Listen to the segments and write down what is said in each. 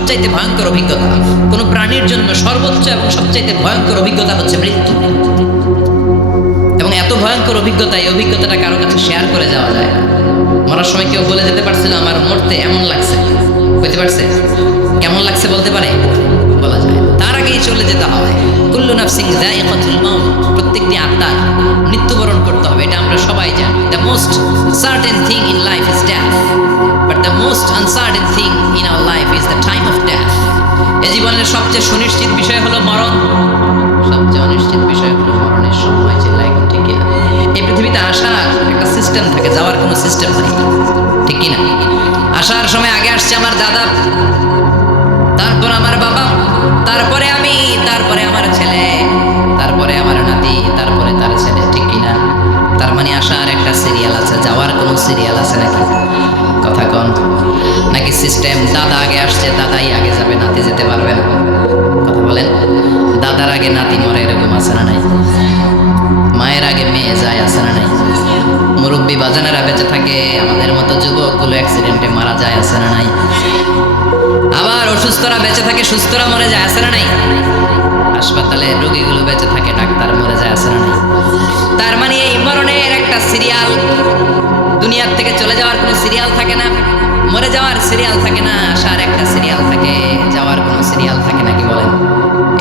সবচাইতে ভয়ঙ্কর অভিজ্ঞতা, কোনো প্রাণীর জন্য সর্বোচ্চ এবং সবচাইতে ভয়ঙ্কর অভিজ্ঞতা হচ্ছে মৃত্যু। এবং এত ভয়ঙ্কর অভিজ্ঞতা, এই অভিজ্ঞতাটা কারো কাছে শেয়ার করে যাওয়া যায় না। মরার সময় কেউ বলে যেতে পারছিল আমার মরতে এমন লাগছে, বলতে পারছে? কেমন লাগছে বলতে পারে? বলা যায় না। তার আগেই চলে যেতে হবে। কুল্লু নাফসিন যায়িকাতুল মাউত, প্রত্যেকটি আত্মার মৃত্যুবরণ করতে হবে, এটা আমরা সবাই জানি। The most certain thing in life is death, but the most uncertain thing in our life is the time of death. এই জীবনের সবচেয়ে সুনিশ্চিত বিষয় হলো মরণ, সবচেয়ে অনিশ্চিত বিষয় হলো মরণের সময়। চিল্লায় এখন ঠিক কিনা? এই পৃথিবীতে আসার একটা সিস্টেম থাকে, যাওয়ার কোনো সিস্টেম নেই, ঠিক কিনা? আসার সময় আগে আসছে আমার দাদা, তারপর আমার বাবা, তারপরে আমি, তারপরে আমার ছেলে, তারপরে আমার নাতি, তারপরে তার ছেলে, ঠিক কিনা? তার মানে আসার একটা সিরিয়াল আছে, যাওয়ার কোনো সিরিয়াল আছে নাকি? কথা কন। নাকি সিস্টেম দাদা আগে আসছে, দাদাই আগে যাবে, নাতি যেতে পারবে না? কথা বলেন। দাদার আগে নাতি মরে, এরকম আছে না নাই? মায়ের আগে মেয়ে যায়, আছে না নাই? মুরব্বী বাজানেরা বেঁচে থাকে, আমাদের মতো যুবকগুলো অ্যাক্সিডেন্টে মারা যায়, আছে না নাই? আবার অসুস্থরা বেঁচে থাকে, সুস্থরা মরে যায়, আছে না নাই? হাসপাতালে রোগীগুলো বেঁচে থাকে, ডাক্তার মরে যায়, আছে না নাই? তার মানে এই মরণের একটা সিরিয়াল, দুনিয়ার থেকে চলে যাওয়ার কোনো সিরিয়াল থাকে না, মরে যাওয়ার সিরিয়াল থাকে না, আসার একটা সিরিয়াল থাকে, যাওয়ার কোনো সিরিয়াল থাকে নাকি বলেন?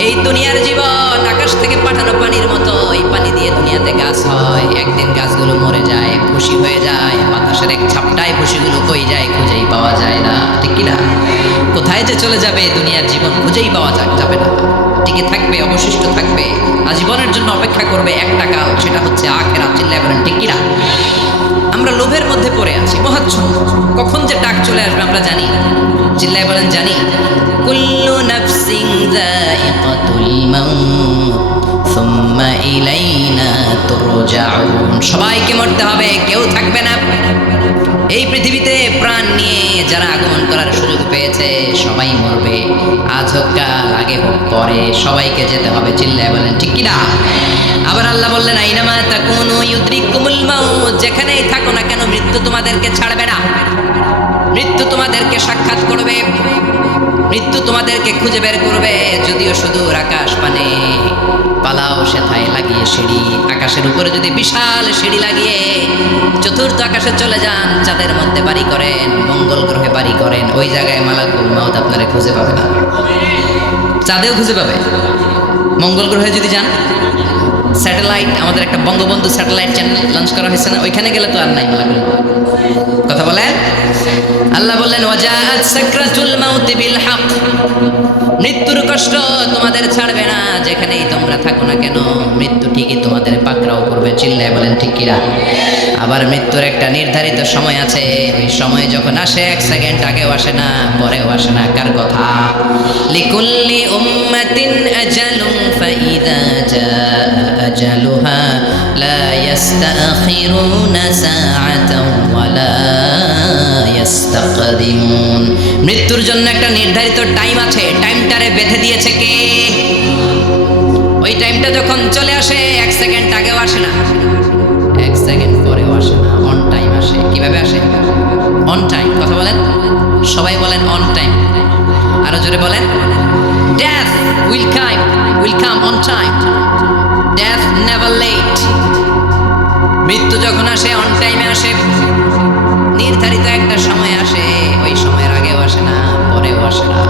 এই দুনিয়ার জীবন আকাশ থেকে পাঠানো পানির মতো, এই পানি দিয়ে দুনিয়াতে গাছ হয়, একদিন গাছগুলো মরে যায়, ভুসি হয়ে যায়, বাতাসের এক ঝাপটায় ভুসিগুলো কই যায়, খুঁজেই পাওয়া যায় না, ঠিক কিনা? কোথায় যে চলে যাবে দুনিয়ার জীবন, খুঁজেই পাওয়া যাবে না। টিকে থাকবে, অবশিষ্ট থাকবে, আজীবনের জন্য অপেক্ষা করবে একটা কাল, সেটা হচ্ছে আখিরাত। চিল্লায় বলেন ঠিক কিনা? আমরা লোভের মধ্যে পড়ে আছি, মহাচ্ছন্ন, কখন যে ডাক চলে আসবে আমরা জানি। চিল্লায় বলেন জানি। কুল্লু নাফসিন যায়িকাতুল মাউত সুম্মা ইলাইনা তুরজাউন। সবাইকে মরতে হবে, কেউ থাকবে না। এই পৃথিবীতে প্রাণ নিয়ে যারা আগমন করার সুযোগ পেয়েছে সবাই মরবে, আজ হোক কাল, আগে হোক পরে, সবাইকে যেতে হবে। চিল্লায় বলেন ঠিক কিনা? আবার আল্লাহ বললেন আইনামা তাকুনু ইউদরিকুমুল মাউত, যেখানেই থাকো না কেন মৃত্যু তোমাদেরকে ছাড়বে না, মৃত্যু তোমাদেরকে সাক্ষাৎ করবে, মৃত্যু তোমাদেরকে খুঁজে বের করবে। যদিও সুদূর আকাশ পানে পালাও সেথায় লাগিয়ে সিঁড়ি, আকাশের উপরে যদি বিশাল সিঁড়ি লাগিয়ে চতুর্থ আকাশে চলে যান, চাঁদের মধ্যে বাড়ি করেন, মঙ্গল গ্রহে বাড়ি করেন, ওই জায়গায় মালাকুল মাউত আপনারা খুঁজে পাবে না। চাঁদেও খুঁজে পাবে, মঙ্গল গ্রহে যদি যান, স্যাটেলাইট, আমাদের একটা বঙ্গবন্ধু স্যাটেলাইট চ্যানেল লঞ্চ করা হয়েছে না, ওইখানে গেলে তো আর নাই মালাকুল মাউত। কথা বলেন। আল্লাহ বললেন ওয়াজাআত সাকরাতুল মাউতি বিল হক, মৃত্যুর কষ্ট তোমাদের ছাড়বে না, যেখানেই তোমরা থাকো না কেন মৃত্যু ঠিকই তোমাদের পাকড়াও করবে। চিল্লায় বলেন ঠিক কিনা? আবার মৃত্যুর একটা নির্ধারিত সময় আছে, ওই সময় যখন আসে এক সেকেন্ড আগেও আসে না, পরেও আসে না। কার কথা? লিকুল্লি উম্মাতিন আজালুন ফাইযা জাআ আজালুহা লা ইস্তাখিরুনা সাআতান ওয়ালা ইস্তাকদিমুন। মৃত্যুর জন্য একটা নির্ধারিত টাইম আছে, টাইমটারে বেঁধে দিয়েছে কে? ওই টাইমটা যখন চলে আসে এক সেকেন্ড আগেও আসে না, এক সেকেন্ড পরেও আসে না, অন টাইম আসে। কিভাবে আসে? On time. কথা বলেন, সবাই বলেন অন টাইম। আরো জোরে বলেন। Death will come on time. Death never late. মৃত্যু যখন আসে অন টাইমে আসে, নির্ধারিত একটা সময় আসে, ওই সময়ের আগেও আসে না, পরেও আসে না,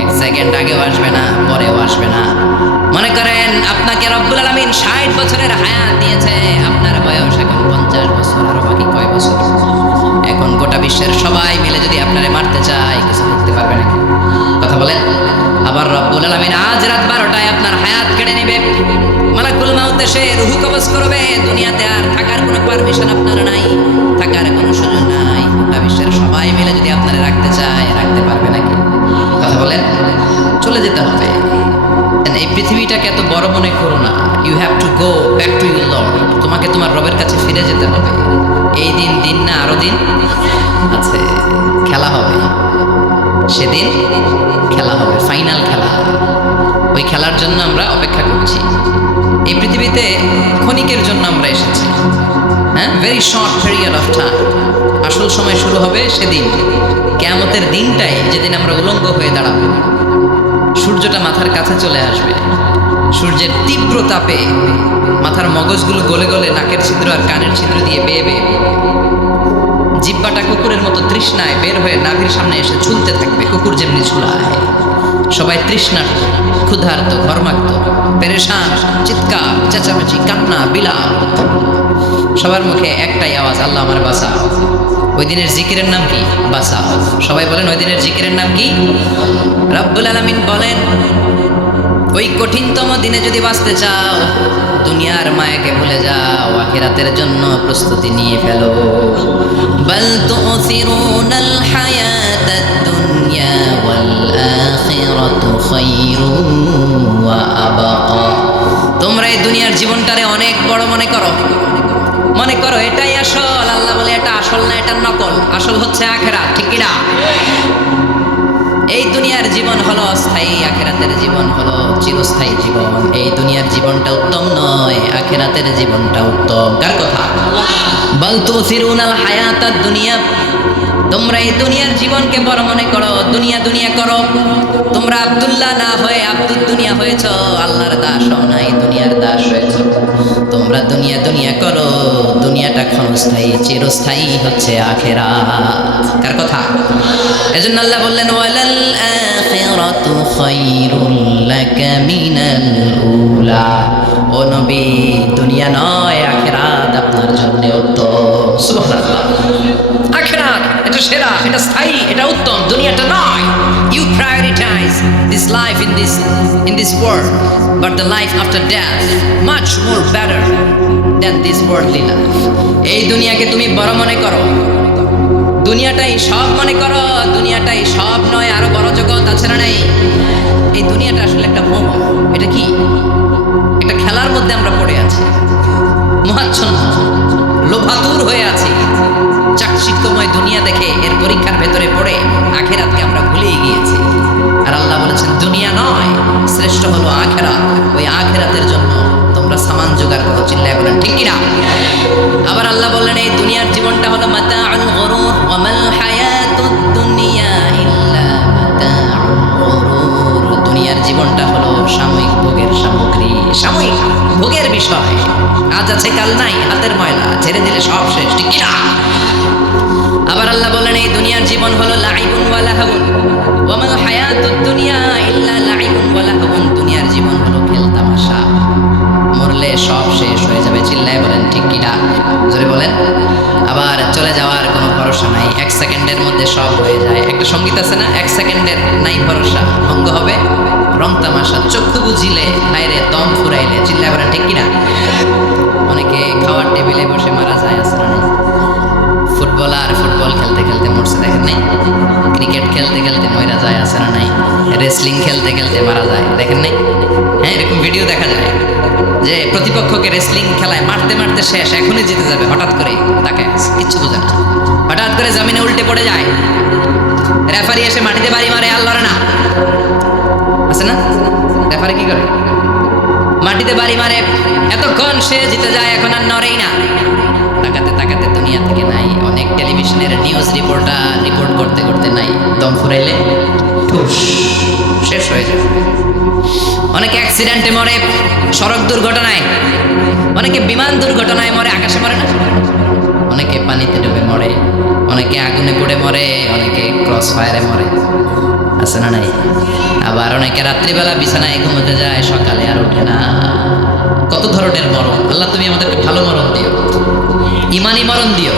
এক সেকেন্ড আগেও আসবে না, পরেও আসবে না। মনে করেন আপনাকে রব্বুল আলামিন 60 বছরের হায়াত দিয়েছে, আপনার বয়স এখন 50 বছর, আরো বাকি কয় বছর? এখন গোটা বিশ্বের সবাই মিলে যদি আপনারে মারতে চায়, কিছু করতে পারবে নাকি? কথা বলেন। আবার রব্বুল আলামিন আজ রাত 12টায় আপনার হায়াত কেড়ে নেবে, মালাকুল মাউত এসে রূহ কবজ করবে, দুনিয়াতে আর থাকার কোনো পারমিশন আপনার নাই, থাকার কোনো সুযোগ নাই। গোটা বিশ্বের সবাই মিলে যদি আপনারা রাখতে চায়, রাখতে পারবে নাকি? কথা বলেন। চলে যেতে হবে। এই পৃথিবীটাকে এত বড় মনে করো না। You have to go back to your lord. তোমাকে তোমার রবের কাছে ফিরে যেতে হবে। এই দিন দিন না, আরো দিন আছে, খেলা হবে, সেদিন খেলা হবে, ফাইনাল খেলা। ওই খেলার জন্য আমরা অপেক্ষা করছি। এই পৃথিবীতে ক্ষণিকের জন্য আমরা এসেছি, হ্যাঁ, very short period of time. আসল সময় শুরু হবে সেদিন, কিয়ামতের দিনটাই যেদিন আমরা উলঙ্গ হয়ে দাঁড়াবো, সূর্যটা মাথার কাছে চলে আসবে, সূর্যের তীব্র তাপে মাথার মগজগুলো গলে গলে নাকের ছিদ্র আর কানের ছিদ্র দিয়ে বেয়ে বেয়ে জিব্বাটা কুকুরের মতো তৃষ্ণায় বের হয়ে নাভির সামনে এসে ঝুলতে থাকবে, কুকুর যেমনি ঝুলায়। সবাই তৃষ্ণার্ত, ক্ষুধার্ত, ঘর্মাক্ত, পেরেশান, চিৎকার, চেঁচামেচি, কান্না, বিলাপ। সবার মুখে একটাই আওয়াজ, আল্লাহ আমার বাঁচাও। ওই দিনের জিকিরের নাম কি? বাঁচাও। সবাই বলেন ওই দিনের জিকিরের নাম কি? রব্বুল আলামিন বলেন, ওই কঠিনতম দিনে যদি বাঁচতে চাও, দুনিয়ার মায়াকে ভুলে যাও, আখিরাতের জন্য প্রস্তুতি নিয়ে ফেলো। বাল তুসিরুনাল হায়াতাদ দুনিয়া ওয়াল আখিরাতু খায়রুন ওয়া আবকা। তোমরা এই দুনিয়ার জীবনটারে অনেক বড় মনে করো, মনে করো এটাই আসল। আল্লাহ বলে এটা আসল না, এটা নকল। আসল হচ্ছে আখিরাত, ঠিক কি না? এই দুনিয়ার জীবন হলো অস্থায়ী, আখিরাতের জীবন হলো চিরস্থায়ী জীবন। এই দুনিয়ার জীবনটা উত্তম নয়, আখিরাতের জীবনটা উত্তম। কার কথা? বাল তুসিরুনাল হায়াতাদ দুনিয়া। তোমরা এই দুনিয়ার জীবনকে বড় মনে করো, দুনিয়া দুনিয়া করো। তোমরা আব্দুল্লাহ না হয়ে আব্দুল দুনিয়া হয়েছ, আল্লাহর দাস হও নাই, দুনিয়ার দাস হয়েছ। তোমরা দুনিয়া দুনিয়া করো, দুনিয়াটা ক্ষণস্থায়ী, চিরস্থায়ী হচ্ছে আখিরাত। কার কথা? এজন্য আল্লাহ বললেন, ওয়ালাল আখিরাতু খায়রুল লাকা মিনাল উলা। ও নবী, দুনিয়া নয়, আখিরাত আপনার জন্য উত্তম। সুবহানাল্লাহ। আখিরাত এটা সেরা, এটা স্থায়ী, এটা উত্তম, দুনিয়াটা নয়। You prioritize this life in this world, but the life after death much more better than this worldly life. এই দুনিয়াকে তুমি বড় মনে করো, দুনিয়াটাই সব মনে করো। দুনিয়াটাই সব নয়, আরো বড় জগৎ আছে না নাই? এই দুনিয়াটা আসলে একটা মোহ। এটা কি? একটা খেলার মধ্যে আমরা পড়ে আছি, মোহাচ্ছন্ন, লোভাতুর হয়ে আছি। চাকচিক্যময় দুনিয়া দেখে এর পরীক্ষার ভেতরে পড়ে আখিরাতকে আমরা ভুলেই গিয়েছি। আর আল্লাহ বলেছেন দুনিয়া নয়, শ্রেষ্ঠ হলো আখিরাত। ওই আখিরাতের জন্য তোমরা সামান জোগাড় করো। চিল্লায় বলেন ঠিক কি না? আবার আল্লাহ বললেন, এই দুনিয়ার জীবনটা হলো মাতাউল গুরুর, ওয়া মাল হায়াতুদ দুনিয়া ইল্লা মাতাউল গুরুর। দুনিয়ার জীবনটা হলো সাময়িক ভোগের সামগ্রী, সাময়িক ভোগের বিষয়। আজ আছে কাল নাই, হাতের ময়লা, ছেড়ে দিলে সব শেষ, ঠিক কি না? আবার আল্লাহ বললেন, এই দুনিয়ার জীবন হলো লাইবুন ওয়া লাহবুন, ওয়া মাল হায়াতুদ দুনিয়া ইল্লা লাইবুন ওয়া লাহবুন। দুনিয়ার জীবন হলো খেল তামাশা, মরলে সব শেষ হয়ে যাবে। চিল্লায় বলেন ঠিক কি না? জোরে বলেন। আবার চলে যাওয়ার কোনো ভরসা নাই, এক সেকেন্ডের মধ্যে সব হয়ে যায়। একটা সঙ্গীত আছে না, এক সেকেন্ডের নাই ভরসা, ভঙ্গ হবে রং তামাশা, চক্ষু বুঝিলে হায়রে দম ফুরাইলে। চিল্লায় বলেন ঠিক কি না? অনেকে খাওয়ার টেবিলে বসে মারা যায়, আছে না নাই? ফুটবলার ফুটবল খেলতে খেলতে মরছে, দেখেন নাই? ক্রিকেট খেলতে খেলতে মরা যায়, আছে না নাই? রেসলিং খেলতে খেলতে মারা যায়, দেখেন নাই? হ্যাঁ, এরকম ভিডিও দেখা যায় যে প্রতিপক্ষকে রেসলিং খেলায় মারতে মারতে শেষ, এখনই জিতে যাবে, হঠাৎ করে তাকে কিচ্ছু বোঝে না, হঠাৎ করে জমিনে উল্টে পড়ে যায়। রেফারি এসে মাটিতে বাড়ি মারে, আর লড়ে না, আছে না? রেফারি কি করে? মাটিতে বাড়ি মারে, এতক্ষণ সে জিতে যায়, এখন আর নড়েই না। তাকাতে তাকাতে দুনিয়া থেকে নাই। অনেক টেলিভিশনের নিউজ রিপোর্টার রিপোর্ট করতে করতে নাই, দম ফুরাইলে ঠুস শেষ হয়ে যায়। অনেকে অ্যাক্সিডেন্টে মরে, সড়ক দুর্ঘটনায়, অনেকে বিমান দুর্ঘটনায় মরে, আকাশে মরে না। অনেকে পানিতে ডুবে মরে, অনেকে আগুনে পড়ে মরে, অনেকে ক্রস ফায়ারে মরে, আছে না নাই? আবার অনেকে রাত্রিবেলা বিছানায় ঘুমোতে যায়, সকালে আর ওঠে না। কত ধরনের মরণ। আল্লাহ তুমি আমাদেরকে ভালো মরণ দিও, ইমানি মরণ দিও।